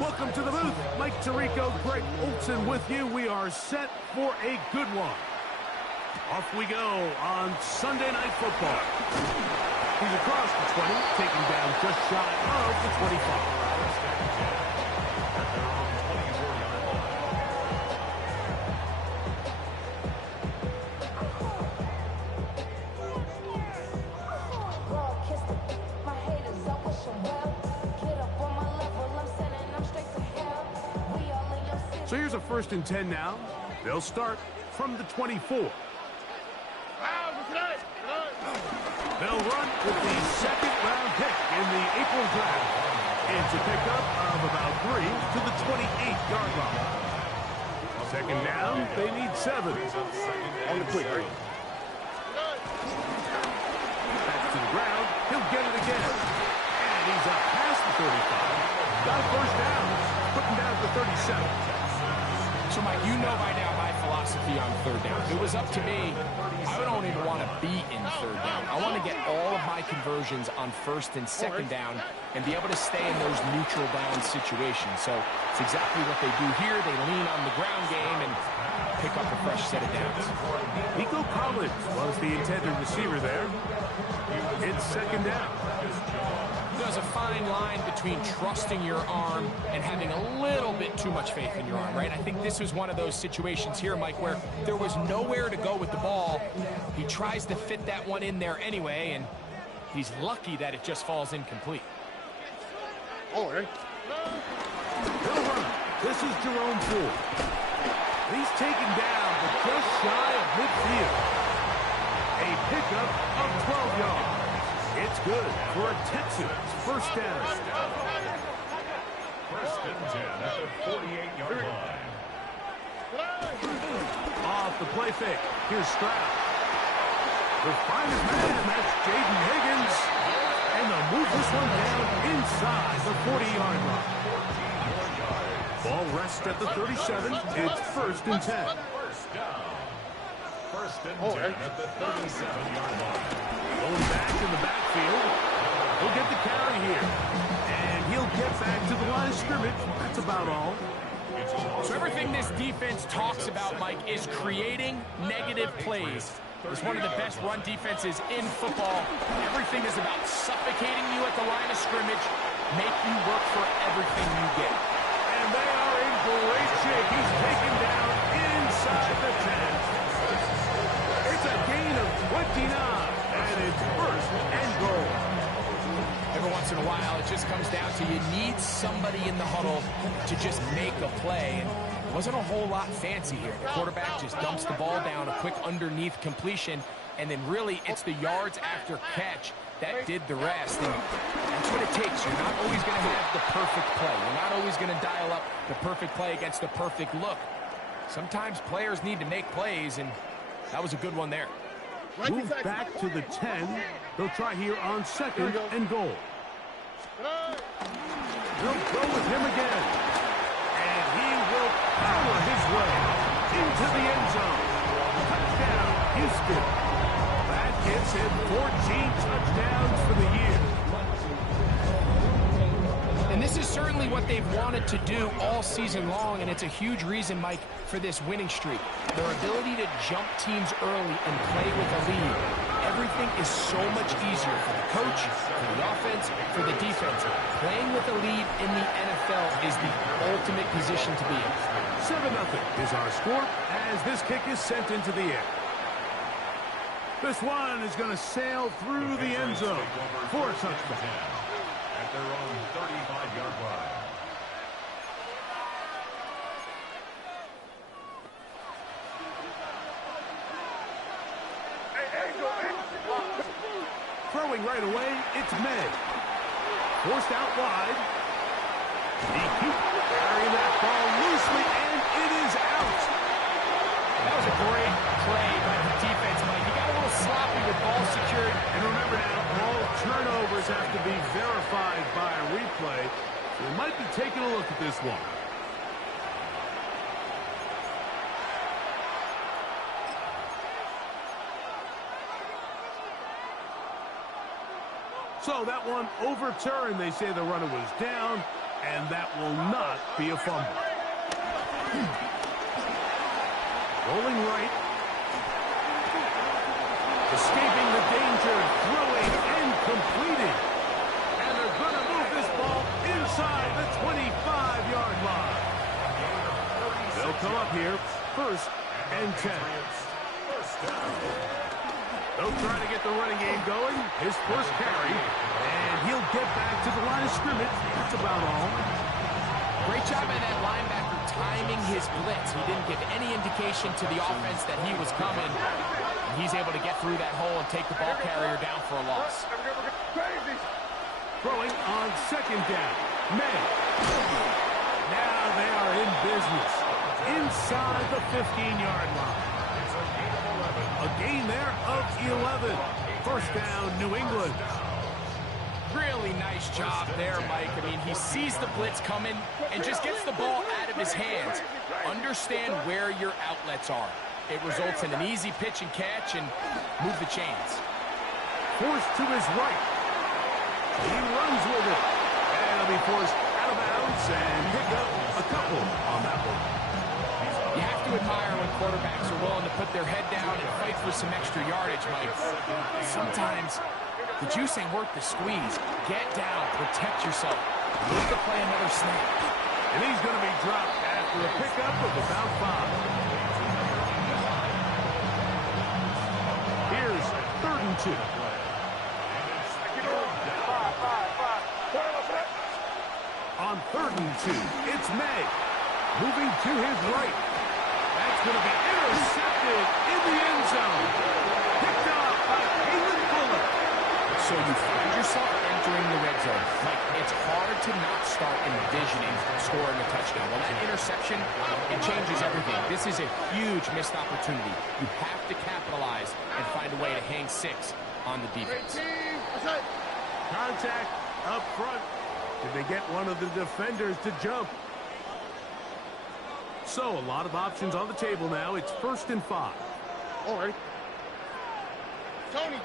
Welcome to the booth. Mike Tirico, Greg Olson with you. We are set for a good one. Off we go on Sunday Night Football. He's across the 20, taking down just shy of the 25. So here's a 1st and 10 now. They'll start from the 24. They'll run with the 2nd-round pick in the April draft. It's a pickup of about 3 to the 28-yard line. 2nd down, they need 7. On the quick. Back to the ground. He'll get it again. And he's up past the 35. Got a 1st down. Putting down to the 37. So, Mike, you know by now my philosophy on 3rd down. If it was up to me, I don't even want to be in 3rd down. I want to get all of my conversions on 1st and 2nd down and be able to stay in those neutral down situations. So it's exactly what they do here. They lean on the ground game and pick up a fresh set of downs. Nico Collins was the intended receiver there. It's 2nd down. There's a fine line between trusting your arm and having a little bit too much faith in your arm, right? I think this was one of those situations here, Mike, where there was nowhere to go with the ball. He tries to fit that one in there anyway, and he's lucky that it just falls incomplete. All right. He'll run. This is Jerome Ford. He's taken down, but just shy of midfield. A pickup of 12 yards. It's good for a Texans 1st down. 1st and 10 at the 48-yard line. Off the play fake. Here's Stroud. The finest man, and that's Jaden Higgins. And they'll move this one down inside the 40-yard line. Ball rests at the 37. It's 1st and 10. 1st and 10 at the 37-yard line. Going back in the backfield. He'll get the carry here. And he'll get back to the line of scrimmage. That's about all. So everything this defense talks about, Mike, is creating negative plays. It's one of the best run defenses in football. Everything is about suffocating you at the line of scrimmage, make you work for everything you get. And they are in great shape. He's taken down inside the 10. It's a gain of 29. And it's 1st and goal. Every once in a while, it just comes down to you need somebody in the huddle to just make a play. And it wasn't a whole lot fancy here. The quarterback just dumps the ball down, a quick underneath completion, and then really it's the yards after catch that did the rest. And that's what it takes. You're not always going to have the perfect play. You're not always going to dial up the perfect play against the perfect look. Sometimes players need to make plays, and that was a good one there. Move back to the 10. They'll try here on 2nd and goal. They'll go with him again. And he will power his way into the end zone. Touchdown, Houston. That gives him 14 touchdowns for the year. And this is certainly what they've wanted to do all season long, and it's a huge reason, Mike, for this winning streak. Their ability to jump teams early and play with a lead. Everything is so much easier for the coach, for the offense, for the defense. Playing with a lead in the NFL is the ultimate position to be in. 7-0 is our score as this kick is sent into the air. This one is going to sail through the end zone for a touchdown. At their own 35-yard line. Throwing right away, it's May. Forced out wide. He keeps carrying that ball loosely, and it is out. That was a great play by the defense, Mike. He got a little sloppy with ball secured. And remember now, all turnovers have to be verified by a replay. So we might be taking a look at this one. So that one overturned. They say the runner was down, and that will not be a fumble. Rolling right. Escaping the danger, throwing and completing. And they're going to move this ball inside the 25-yard line. They'll come up here, 1st and 10. They'll try to get the running game going. His first carry, and he'll get back to the line of scrimmage. That's about all. Great job by that linebacker timing his blitz. He didn't give any indication to the offense that he was coming. And he's able to get through that hole and take the ball carrier down for a loss. Throwing on 2nd down. May. Now they are in business. Inside the 15-yard line. A gain there of 11. 1st down, New England. Really nice job there, Mike. I mean, he sees the blitz coming and just gets the ball out of his hands. Understand where your outlets are. It results in an easy pitch and catch and move the chains. Forced to his right. He runs with it. And he'll be forced out of bounds and pick up a couple on that one. You have to admire when quarterbacks are willing to put their head down and fight for some extra yardage, Mike. Sometimes the juice ain't worth the squeeze. Get down, protect yourself. Look to play another snap. And he's going to be dropped after a pickup of about 5. Here's 3rd and 2. On 3rd and 2, it's May. Moving to his right. That's going to be intercepted in the end zone. Picked up by Caleb Fuller. So you find yourself entering the red zone. Mike, it's hard to not start envisioning scoring a touchdown. Well, that interception, it changes everything. This is a huge missed opportunity. You have to capitalize and find a way to hang 6 on the defense. Contact up front. Did they get one of the defenders to jump? So, a lot of options on the table now. It's 1st and 5. All right. Tony.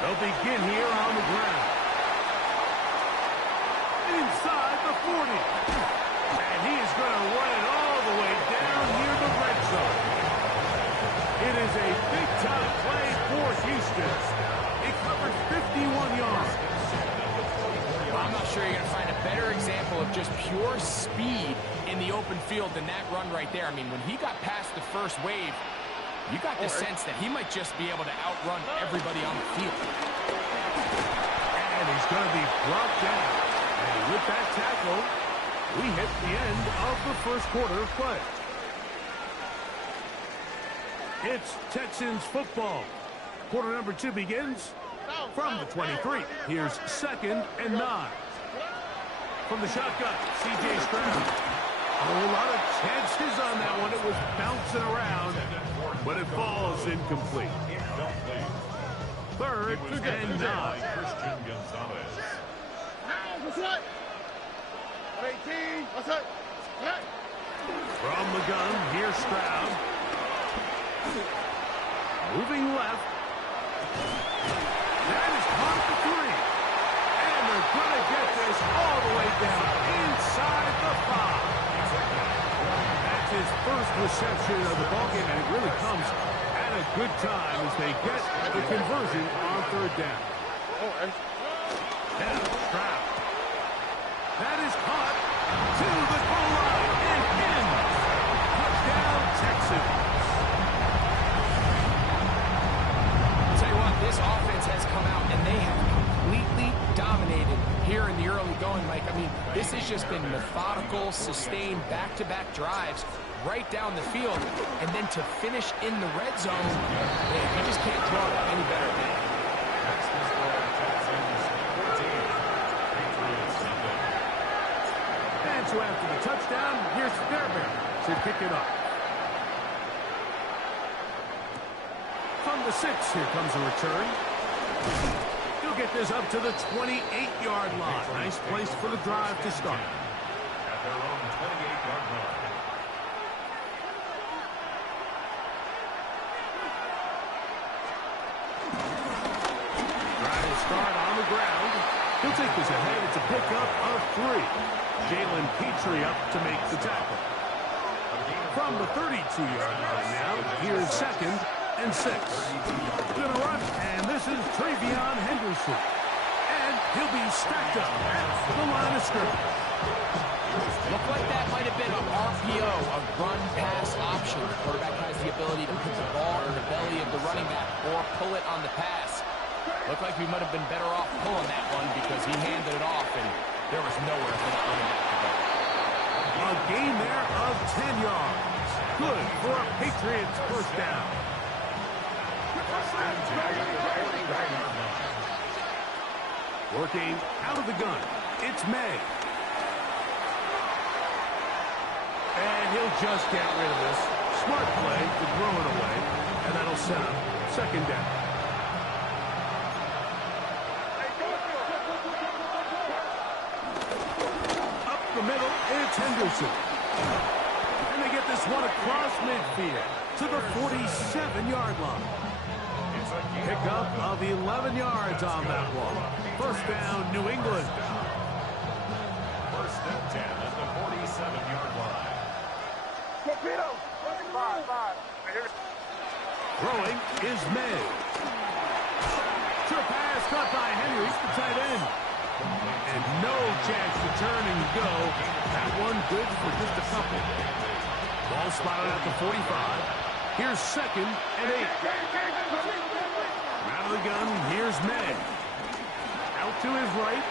They'll begin here on the ground. Inside the 40. And he is going to run it all the way down near the red zone. It is a big-time play for Houston. It covers 51 yards. I'm not sure you're going to find a better example of just pure speed in the open field than that run right there. I mean, when he got past the first wave, you got the sense that he might just be able to outrun everybody on the field. And he's going to be brought down. And with that tackle, we hit the end of the 1st quarter of play. It's Texans football. Quarter number 2 begins from the 23. Here's 2nd and 9. From the shotgun, C.J. Stroud. A whole lot of chances on that one. It was bouncing around, but it falls incomplete. 3rd and 9. Christian Gonzalez. From the gun, here's Stroud. Moving left. That is caught for 3. And they're going to get this all the way down inside the 5. That's his first reception of the ballgame, and it really comes at a good time as they get the conversion on 3rd down. Now, Stroud. That is caught to the goal line and in. Touchdown, Texans. This offense has come out and they have completely dominated here in the early going, Mike. I mean, this has just been methodical, sustained, back-to-back drives right down the field. And then to finish in the red zone, man, you just can't draw it up any better than that. And so after the touchdown, here's Fairbairn to kick it up. From the 6, here comes a return. He'll get this up to the 28-yard line. Nice place for the drive to start. At their own 28-yard line. 1 start on the ground. He'll take this ahead. It's a pickup of 3. Jalen Petrie up to make the tackle. From the 32-yard line now, here's 2nd and 6. Gonna run, and this is Travion Henderson. And he'll be stacked up at the line of scrimmage. Looked like that might have been an RPO, a run-pass option. The quarterback has the ability to put the ball in the belly of the running back or pull it on the pass. Looked like we might have been better off pulling that one because he handed it off, and there was nowhere for that running back to go. A gain there of 10 yards. Good for a Patriots first down. Working out of the gun, it's May. And he'll just get rid of this. Smart play to throw it away, and that'll set up 2nd down. Up the middle, it's Henderson. And they get this one across midfield to the 47-yard line. Pickup of 11 yards on that one. First down, New England. First and 10 at the 47-yard line. Throwing is May. Short pass caught by Henry, the tight end. And no chance to turn and go. That one good for just a couple. Ball spotted at the 45. Here's 2nd and 8. Out of the gun, here's May. Out to his right.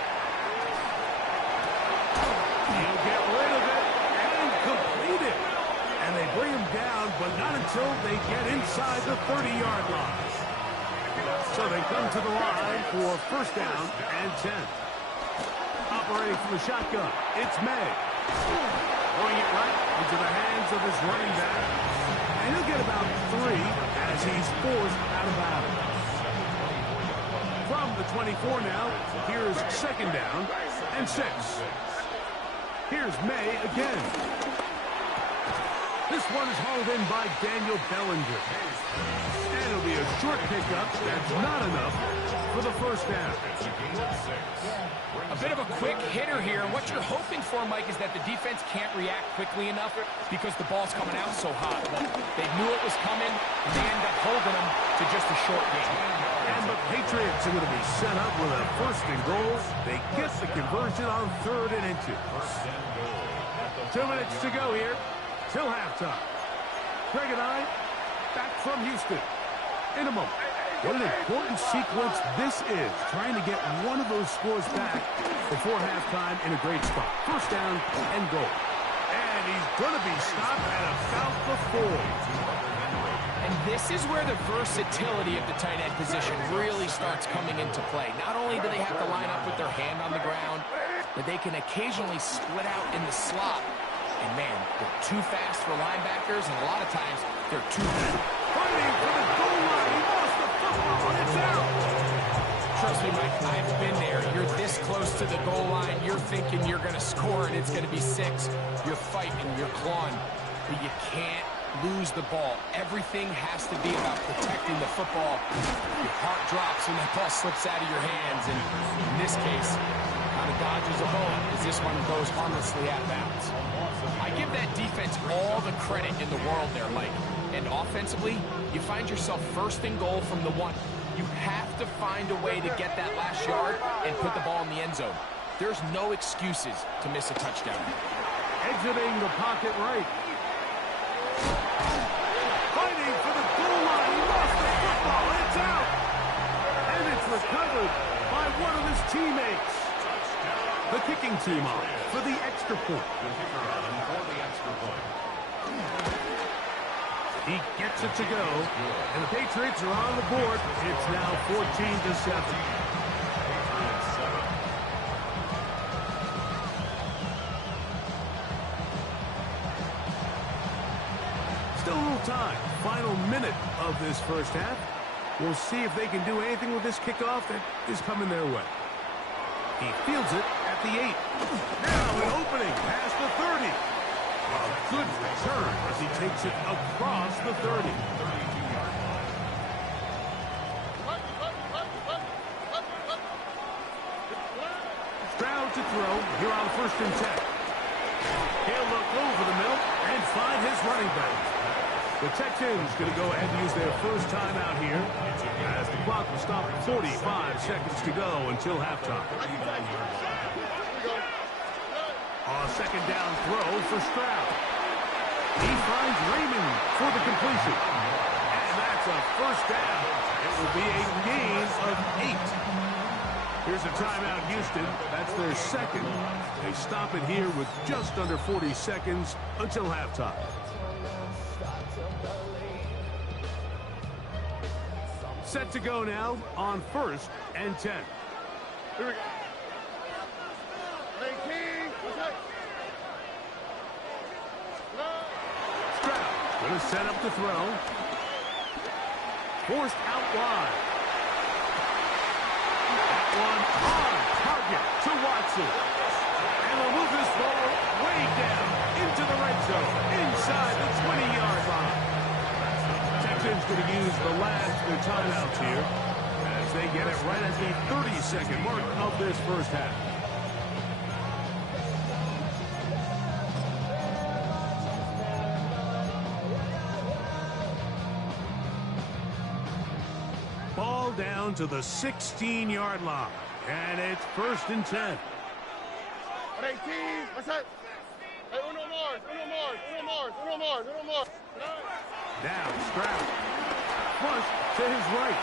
He'll get rid of it and complete it. And they bring him down, but not until they get inside the 30-yard line. So they come to the line for first down and 10. Operating from the shotgun, it's May. Throwing it right into the hands of his running back. And he'll get about 3 as he's forced out of bounds. From the 24 now, here's 2nd down and 6. Here's May again. This one is hauled in by Daniel Bellinger. And it'll be a short pickup that's not enough for the first down. A bit of a quick hitter here. What you're hoping for, Mike, is that the defense can't react quickly enough because the ball's coming out so hot. But they knew it was coming, and they end up holding them to just a short game. And the Patriots are going to be set up with a 1st and goal. They get the conversion on 3rd and inches. 2 minutes to go here till halftime. Greg and I back from Houston in a moment. What an important sequence this is, trying to get one of those scores back before halftime in a great spot. First down and goal. And he's going to be stopped at about the 4. And this is where the versatility of the tight end position really starts coming into play. Not only do they have to line up with their hand on the ground, but they can occasionally split out in the slot. And, man, they're too fast for linebackers, and a lot of times they're too good. Fighting for the goal line. He lost the football, and it's out. Trust me, Mike, I've been there. You're this close to the goal line. You're thinking you're going to score, and it's going to be 6. You're fighting, you're clawing, but you can't lose the ball. Everything has to be about protecting the football. Your heart drops when that ball slips out of your hands, and in this case, kind of dodges a bullet as this one goes harmlessly out of bounds. I give that defense all the credit in the world there, Mike. And offensively, you find yourself 1st and goal from the 1. You have to find a way to get that last yard and put the ball in the end zone. There's no excuses to miss a touchdown. Exiting the pocket right. Fighting for the goal line. He lost the football. It's out. And it's recovered by one of his teammates. The kicking team on for the extra point. The kicker on for the extra point. He gets it to go, and the Patriots are on the board. It's now 14-7. Still a little time. Final minute of this first half. We'll see if they can do anything with this kickoff that is coming their way. He fields it at the 8. Now an opening past the 30. A good return as he takes it across the 30. throw here on 1st and 10. He'll look over the middle and find his running back. The Texans going to go ahead and use their first timeout here as the clock will stop at 45 seconds to go until halftime. On 2nd down throw for Stroud. He finds Raymond for the completion. And that's a 1st down. It will be a gain of 8. Here's a timeout, Houston. That's their 2nd. They stop it here with just under 40 seconds until halftime. Set to go now on 1st and 10. Here we go. 18. Stroud going to set up the throw. Forced out wide. That one on target to Watson. And they'll move this ball way down into the red zone, inside the 20-yard line. Texans going to use the last of their timeouts here as they get it right at the 30-second mark of this first half. Ball down to the 16-yard line, and it's 1st and 10. 18. What's that? Hey, uno more. Now Stroud. Flush to his right.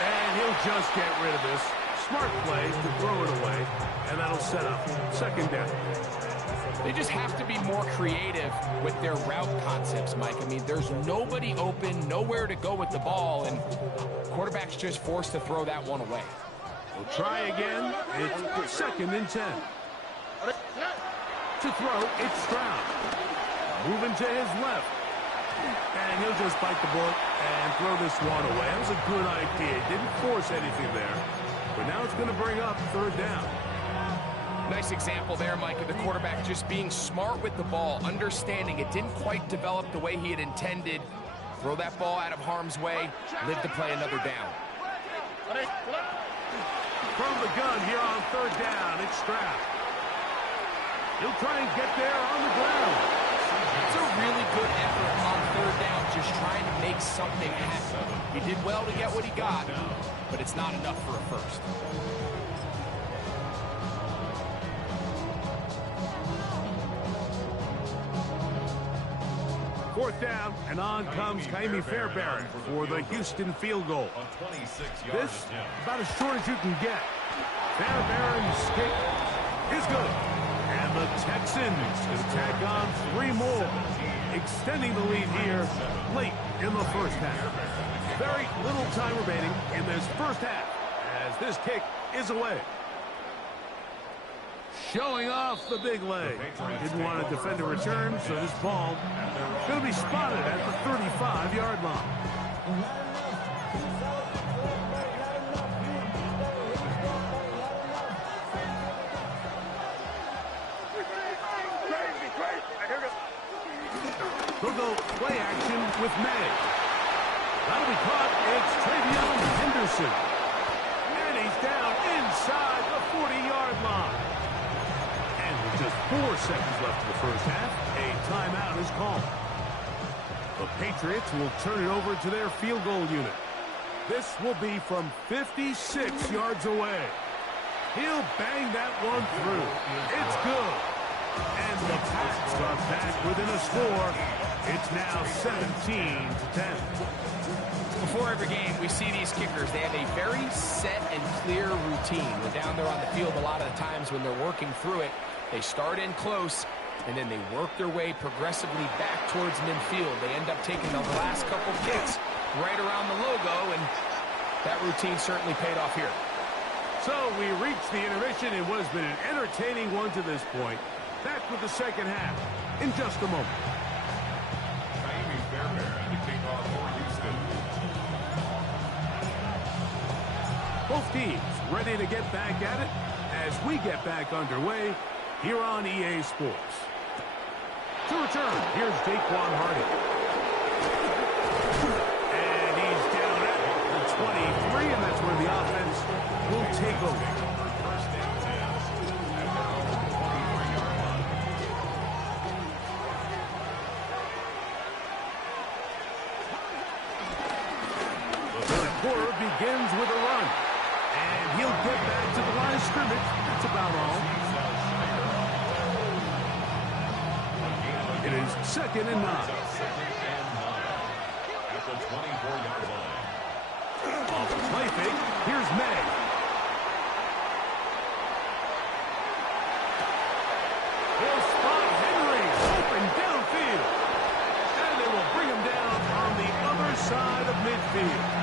And he'll just get rid of this. Smart play to throw it away. And that'll set up 2nd down. They just have to be more creative with their route concepts, Mike. I mean, there's nobody open, nowhere to go with the ball, and quarterback's just forced to throw that one away. We'll try again. It's 2nd and 10. To throw, it's Stroud. Moving to his left. And he'll just bite the bullet and throw this one away. That was a good idea. Didn't force anything there. But now it's going to bring up 3rd down. Nice example there, Mike, of the quarterback just being smart with the ball, understanding it didn't quite develop the way he had intended. Throw that ball out of harm's way, live to play another down. From the gun here on 3rd down, it's Stroud. He'll try and get there on the ground. It's a really good effort on 3rd down, just trying to make something happen. He did well to get what he got, but it's not enough for a 1st. Fourth down, and on comes Kaimi Fairbairn for the Houston field goal. This, about as short as you can get. Fairbairn's kick is good. And the Texans attack on 3 more, extending the lead here late in the first half. Very little time remaining in this first half as this kick is away. Showing off the big leg. Didn't want to defend a return, so this ball going to be spotted at the 35-yard line. They'll go play action with May. That'll be caught. It's Travion Henderson. And he's down inside the 40-yard line. And with just 4 seconds left in the first half, a timeout is called. The Patriots will turn it over to their field goal unit. This will be from 56 yards away. He'll bang that one through. It's good. And the Pats are back within a score. It's now 17-10. Before every game, we see these kickers. They have a very set and clear routine. They're down there on the field a lot of the times when they're working through it. They start in close, and then they work their way progressively back towards midfield. They end up taking the last couple kicks right around the logo, and that routine certainly paid off here. So we reached the intermission in what has been an entertaining one to this point. Back with the second half in just a moment. Kaimi Fairbairn to kick off for Houston. Both teams ready to get back at it as we get back underway here on EA Sports. To return, here's Jaquan Hardy. And he's down at the 23, and that's where the offense will take over. quarter begins with a run. And he'll get back to the line of scrimmage. That's about all. It is 2nd and 9. At the 24-yard line. Off the play fake, here's May. He'll spot Henry open downfield. And they will bring him down on the other side of midfield.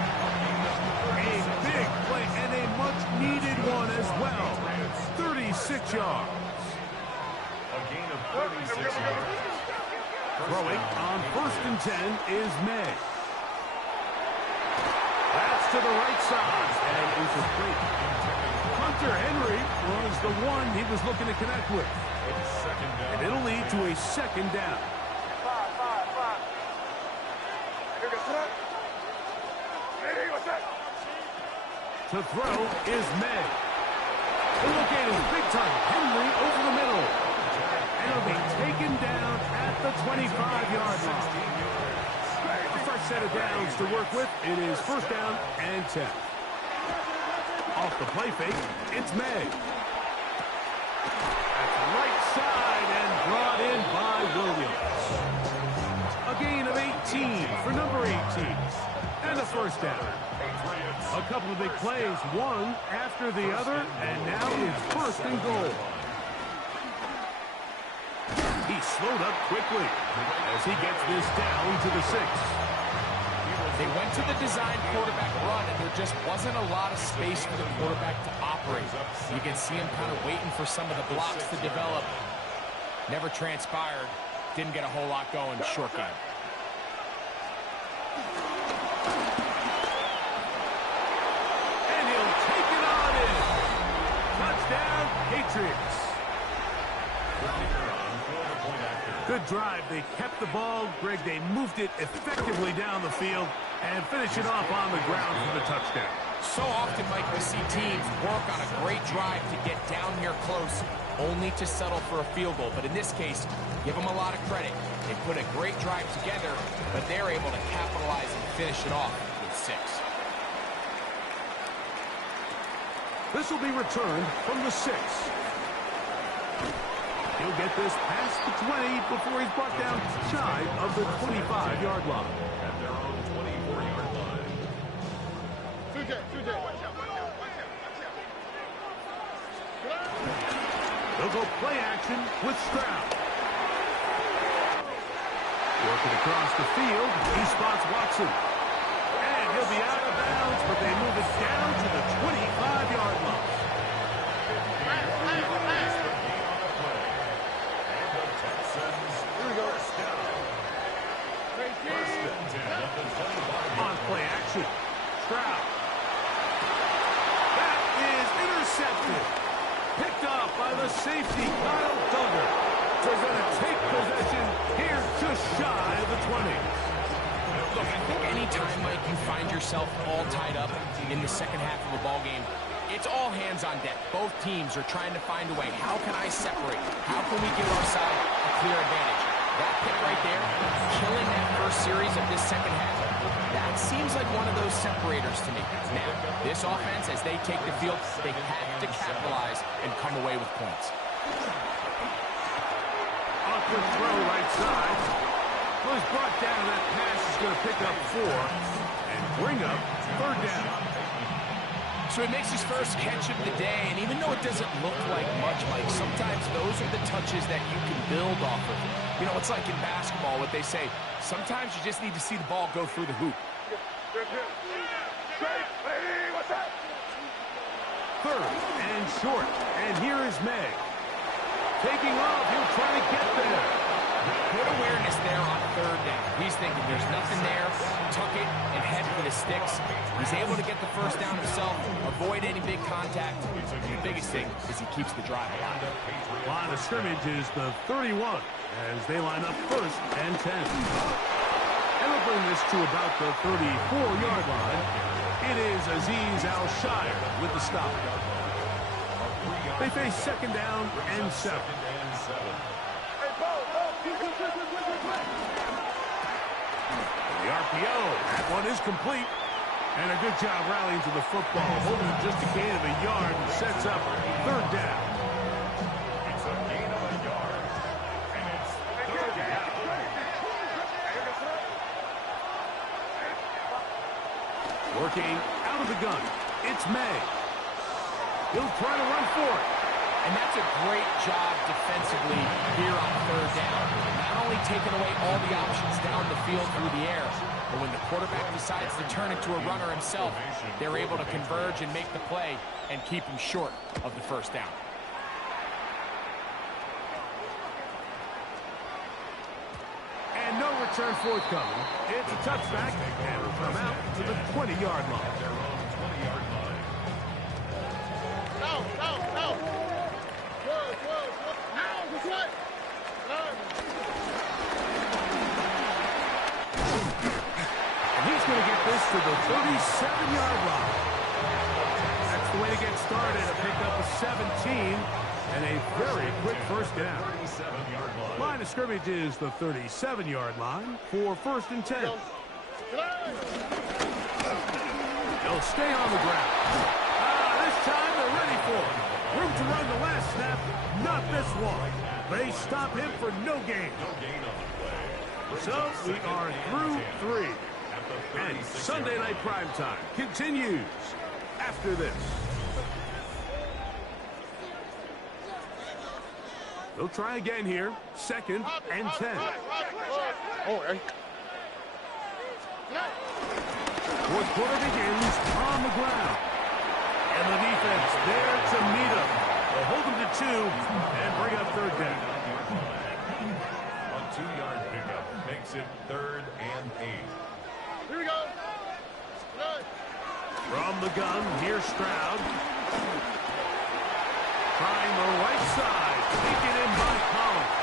A big play and a much-needed one as well. 36 yards. A gain of 36 yards. Throwing on 1st and 10 is May. That's to the right side and incomplete. Hunter Henry was the one he was looking to connect with. And it'll lead to a 2nd down. To throw is May. They'll look at him big time. Henry over the middle. And he'll be taken down at the 25-yard line. A fresh set of downs to work with. It is 1st down and 10. Off the play fake, it's May. That's right side and brought in by Williams. A gain of 18 for number 18. And a 1st down. A couple of big plays, one after the other, and now it's 1st and goal. He slowed up quickly as he gets this down to the 6. They went to the design quarterback run, and there just wasn't a lot of space for the quarterback to operate. You can see him kind of waiting for some of the blocks to develop. Never transpired. Didn't get a whole lot going. Short game. And he'll take it on in. Touchdown, Patriots. Good drive. They kept the ball. Greg, they moved it effectively down the field and finish it off on the ground for the touchdown. So often, Mike, we see teams work on a great drive to get down here close, only to settle for a field goal. But in this case, give them a lot of credit. They put a great drive together, but they're able to capitalize and finish it off with 6. This will be returned from the 6. He'll get this past the 20 before he's brought down shy of the 25-yard line. At their own 24-yard line. They'll go play action with Stroud. Working across the field, he spots Watson. And he'll be out of bounds, but they move it down to the 25-yard line. On play action, Stroud. That is intercepted. Picked off by the safety, Kyle Duggar. They're going to take possession here just shy of the 20. Look, I think anytime, Mike, you find yourself all tied up in the second half of a ball game, it's all hands on deck. Both teams are trying to find a way. How can I separate? How can we give our side a clear advantage? That pick right there, killing that first series of this second half, that seems like one of those separators to me. Now, this offense, as they take the field, they have to capitalize and come away with points. Awkward throw right side. Well, he's brought down. That pass is going to pick up 4 and bring up 3rd down. So he makes his first catch of the day, and even though it doesn't look like much, Mike, sometimes those are the touches that you can build off of. You know, it's like in basketball, what they say, sometimes you just need to see the ball go through the hoop. 3rd and short, and here is May. Taking off, he'll try to get there. Good awareness there on 3rd down. He's thinking there's nothing there, tuck it, and head for the sticks. He's able to get the 1st down himself, avoid any big contact. And the biggest thing is he keeps the drive alive. Line of scrimmage is the 31 as they line up 1st and 10. And we'll bring this to about the 34-yard line. It is Azeez Al-Shire with the stop. They face 2nd down and 7. The RPO, that one is complete. And a good job rallying to the football, holding it just a gain of a yard and sets up third down. It's a gain of a yard, and it's third down. Working out of the gun, it's May. He'll try to run for it. And that's a great job defensively here on third down. Not only taking away all the options down the field through the air, but when the quarterback decides to turn into a runner himself, they're able to converge and make the play and keep him short of the first down. And no return forthcoming. It's a touchback, and it'll come out to the 20-yard line. Their own 20-yard line. No. And he's going to get this to the 37-yard line. That's the way to get started. A pickup of 17 and a very quick first down. 37-yard line. Line of scrimmage is the 37-yard line for first and 10. They'll stay on the ground. This time they're ready for it. Room to run the last snap, not this one. They stop him for no gain. No gain on the play. So we are through 3. And Sunday Night Primetime continues after this. They'll try again here. Second and 10. Fourth quarter begins on the ground. And the defense there to meet him. They'll hold him to 2 and bring up third down. A 2-yard pickup makes it third and 8. Here we go. From the gun, here's Stroud. Trying the right side. Taken in by Collins.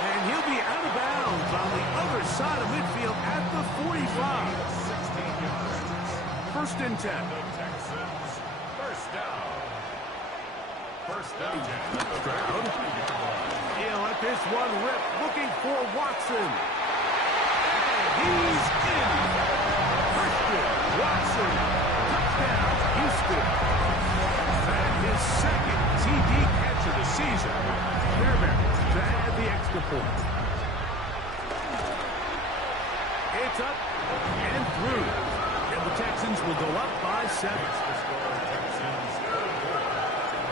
And he'll be out of bounds on the other side of midfield at the 45. 16 yards. First and 10. The Texans, first down. First down. Stroud. He'll let this one rip. Looking for Watson. And he's in. Christian Watson. Touchdown, Houston. And his second TD catch of the season. Fairbairn to add the extra point. It's up and through. And the Texans will go up by 7. The score, Texans 34,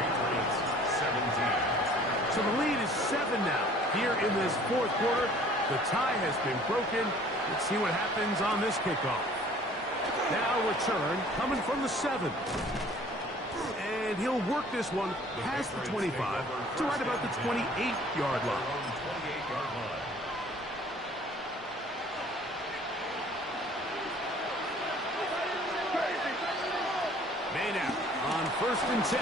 Patriots 17. So the lead is 7 now. Here in this fourth quarter, the tie has been broken. Let's see what happens on this kickoff. Now return coming from the 7. And he'll work this one past the 25 to right about the 28-yard line. 28-yard line. Maynard on first and 10.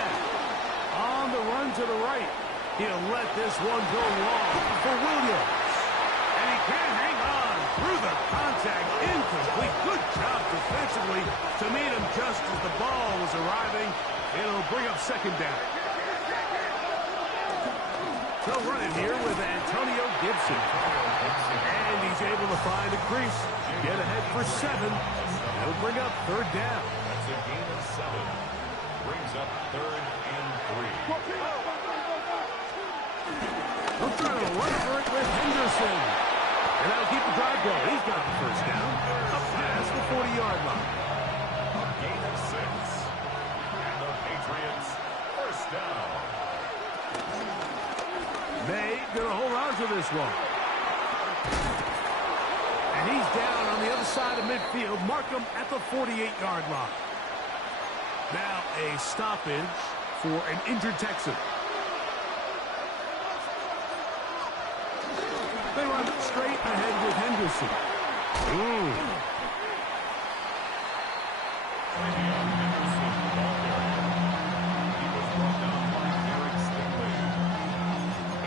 On the run to the right. He'll let this one go long for Williams. And he can't hang on through the contact. Incomplete. Good job defensively to meet him just as the ball was arriving. It'll bring up second down. So running here with Antonio Gibson. And he's able to find a crease. Get ahead for 7. It'll bring up third down. That's a gain of 7. Brings up third and 3. They'll try to run for it with Henderson. And that'll keep the drive going. He's got the first down. Up past the 40-yard line. A gain of 6. And the Patriots first down. May gonna hold on to this one. And he's down on the other side of midfield. Mark him at the 48-yard line. Now a stoppage for an injured Texan. They run straight ahead with Henderson. He was brought down by Eric Stingley.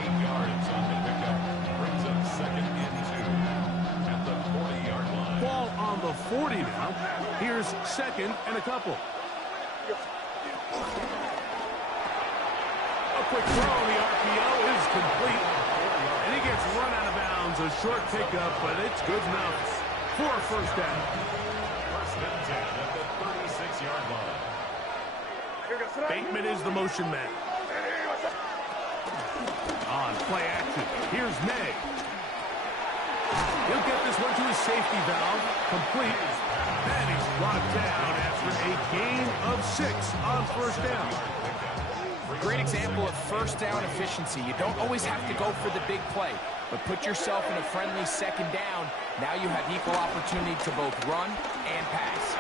8 yards on the pickup. Brings up second and 2 at the 40-yard line. Ball on the 40 now. Here's second and a couple. A quick throw. The RPO is complete. And he gets run out of bounds. A short pickup, but it's good enough for a first down. First Spins in at the 36-yard line. Bateman is the motion man. On play action, here's May. He'll get this one to his safety valve, complete, and he's brought down after a gain of 6 on first down. Great example of first down efficiency. You don't always have to go for the big play, but put yourself in a friendly second down. Now you have equal opportunity to both run and pass.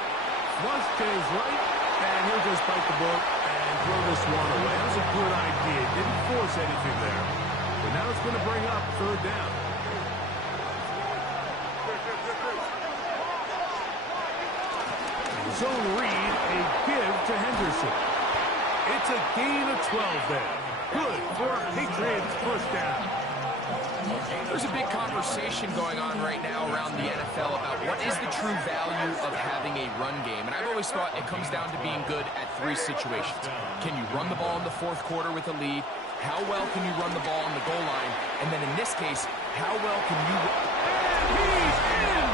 Flush to his right, and he'll just bite the bullet and throw this one away. That was a good idea. Didn't force anything there. But now it's going to bring up third down. Zone read, a give to Henderson. It's a gain of 12 there. Good for Patriots first down. There's a big conversation going on right now around the NFL about what is the true value of having a run game. And I've always thought it comes down to being good at 3 situations. Can you run the ball in the fourth quarter with a lead? How well can you run the ball on the goal line? And then in this case, how well can you... And he's in!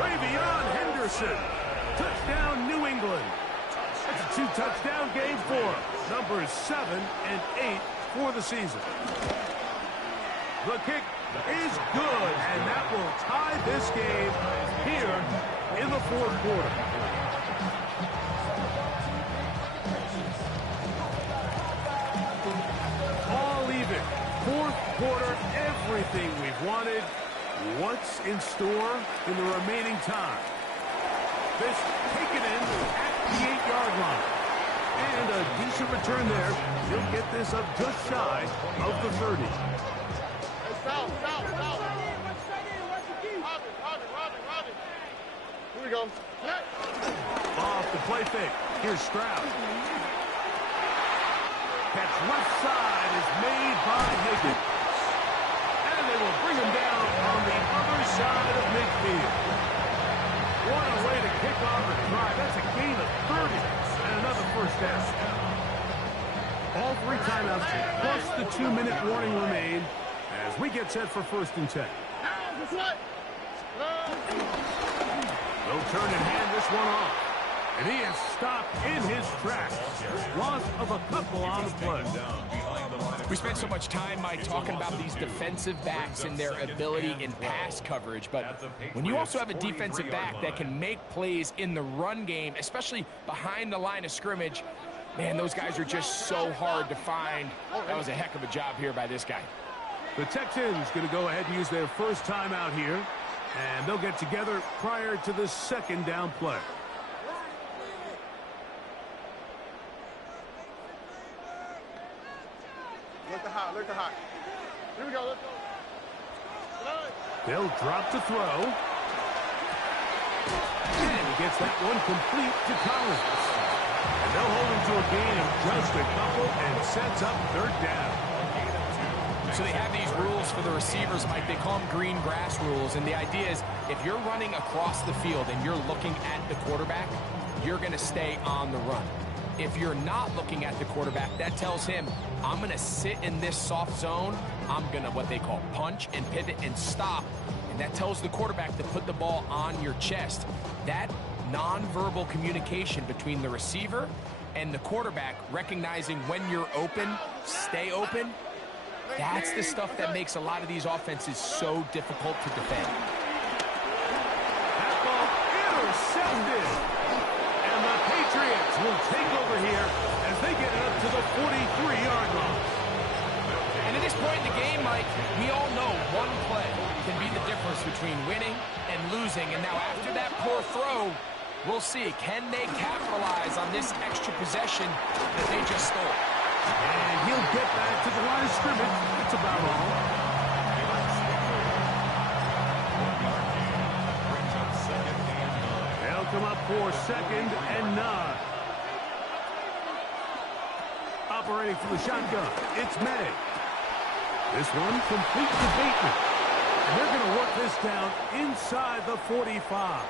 Travion Henderson. Touchdown, New England. That's a 2-touchdown game for him. Numbers 7 and 8 for the season. The kick is good, and that will tie this game here in the fourth quarter. All even. Fourth quarter, everything we've wanted. What's in store in the remaining time? This taken in at the 8-yard line. And a decent return there. He'll get this up just shy of the 30. Foul. Robin. Here we go. Off the play fake. Here's Stroud. Catch left side is made by Higgins. And they will bring him down on the other side of midfield. What a way to kick off a drive. That's a gain of 30 and another first down. All 3 timeouts plus the 2-minute warning remain as we get set for 1st and 10. They'll turn and hand this one off. And he is stopped in his tracks. Loss of a couple on the play. We spent so much time, Mike, talking about these defensive backs and their ability in pass coverage. But when you also have a defensive back that can make plays in the run game, especially behind the line of scrimmage, man, those guys are just so hard to find. That was a heck of a job here by this guy. The Texans going to go ahead and use their first timeout here. And they'll get together prior to the second down play. Look the hot. Here we go, let's go. They'll drop to throw. And he gets that one complete to Collins. And they'll hold him to a gain of just a couple and sets up third down. So they have these rules for the receivers, Mike. They call them green grass rules. And the idea is if you're running across the field and you're looking at the quarterback, you're going to stay on the run. If you're not looking at the quarterback, that tells him, I'm going to sit in this soft zone. I'm going to what they call punch and pivot and stop. And that tells the quarterback to put the ball on your chest. That nonverbal communication between the receiver and the quarterback, recognizing when you're open, stay open, that's the stuff that makes a lot of these offenses so difficult to defend. That ball intercepted. And the Patriots will take over here as they get it up to the 43-yard line. And at this point in the game, Mike, we all know one play can be the difference between winning and losing. And now after that poor throw, we'll see. Can they capitalize on this extra possession that they just stole? And he'll get back to the line of scrimmage. That's about all. They'll come up for 2nd and 9. Operating from the shotgun, it's May. This one complete to Bateman. And they're going to work this down inside the 45.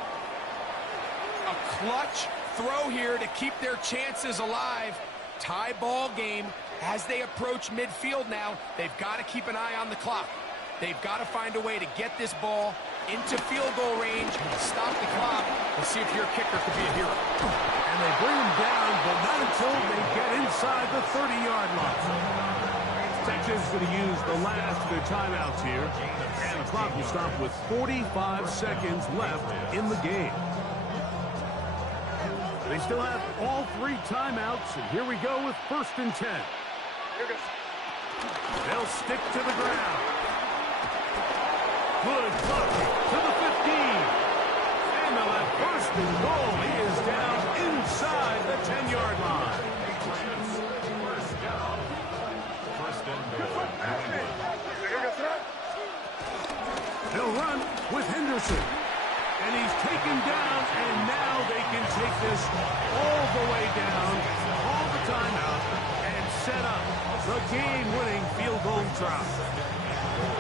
A clutch throw here to keep their chances alive. Tie ball game as they approach midfield now. They've got to keep an eye on the clock. They've got to find a way to get this ball into field goal range, stop the clock, and see if your kicker could be a hero. And they bring him down, but not until they get inside the 30-yard line. Texas is going to use the last of their timeouts here, and the clock will stop with 45 seconds left in the game. They still have all 3 timeouts, and here we go with 1st and 10. They'll stick to the ground. Good look to the 15. And they'll have 1st and goal. He is down inside the 10-yard line. They'll run with Henderson. And he's taken down, and now they can take this all the way down, call the timeout, and set up the game-winning field goal try.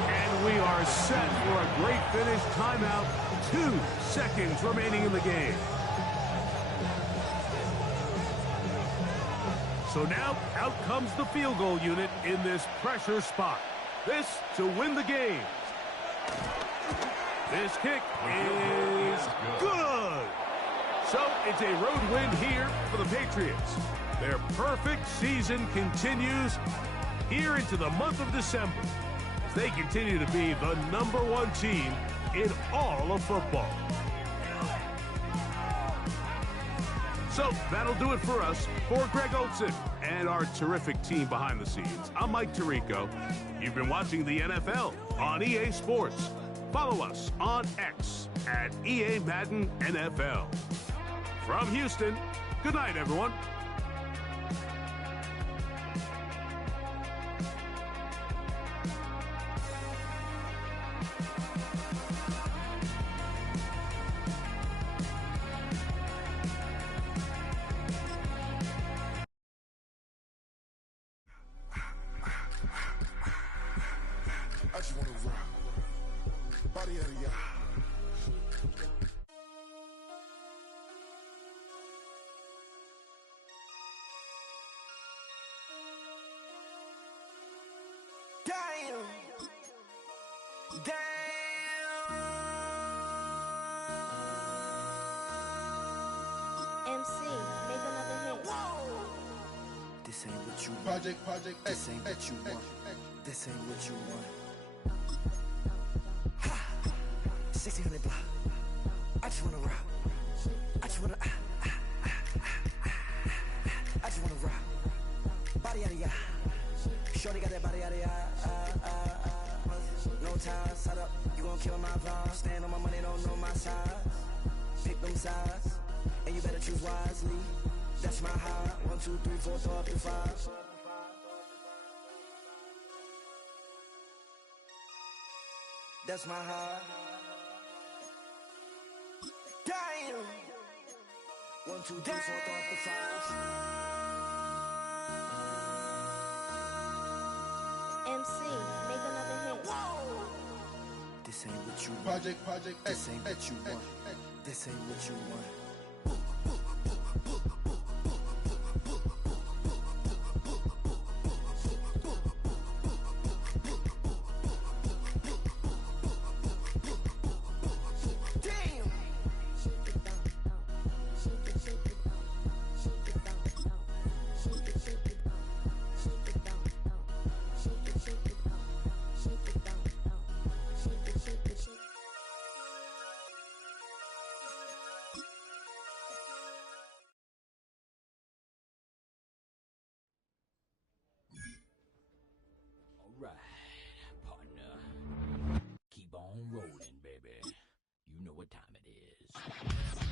And we are set for a great finish. Timeout, 2 seconds remaining in the game. So now, out comes the field goal unit in this pressure spot. This to win the game. This kick is good. So it's a road win here for the Patriots. Their perfect season continues here into the month of December. They continue to be the #1 team in all of football. So that'll do it for us. For Greg Olson and our terrific team behind the scenes, I'm Mike Tirico. You've been watching the NFL on EA Sports. Follow us on X at EA Madden NFL. From Houston, good night, everyone. I just wanna rock. Body out of y'all. Damn. MC, make another hit. This ain't what you want. Project, This ain't what you want. This ain't what you want. 1600 block. I just wanna rock. I just wanna. I just wanna rock. Body out of ya. Shorty got that body out of ya. No time, set up. You gon' kill my vibe. Stand on my money, don't know my size. Pick them sides, and you better choose wisely. That's my high. 1, 2, 3, 4, throw up your 5. That's my high. Damn. 1, 2, 3, 4, throw up the 5. MC, make another hit. This ain't what you want. Project, This ain't what you want. This ain't what you want. Alright, partner. Keep on rolling, baby. You know what time it is.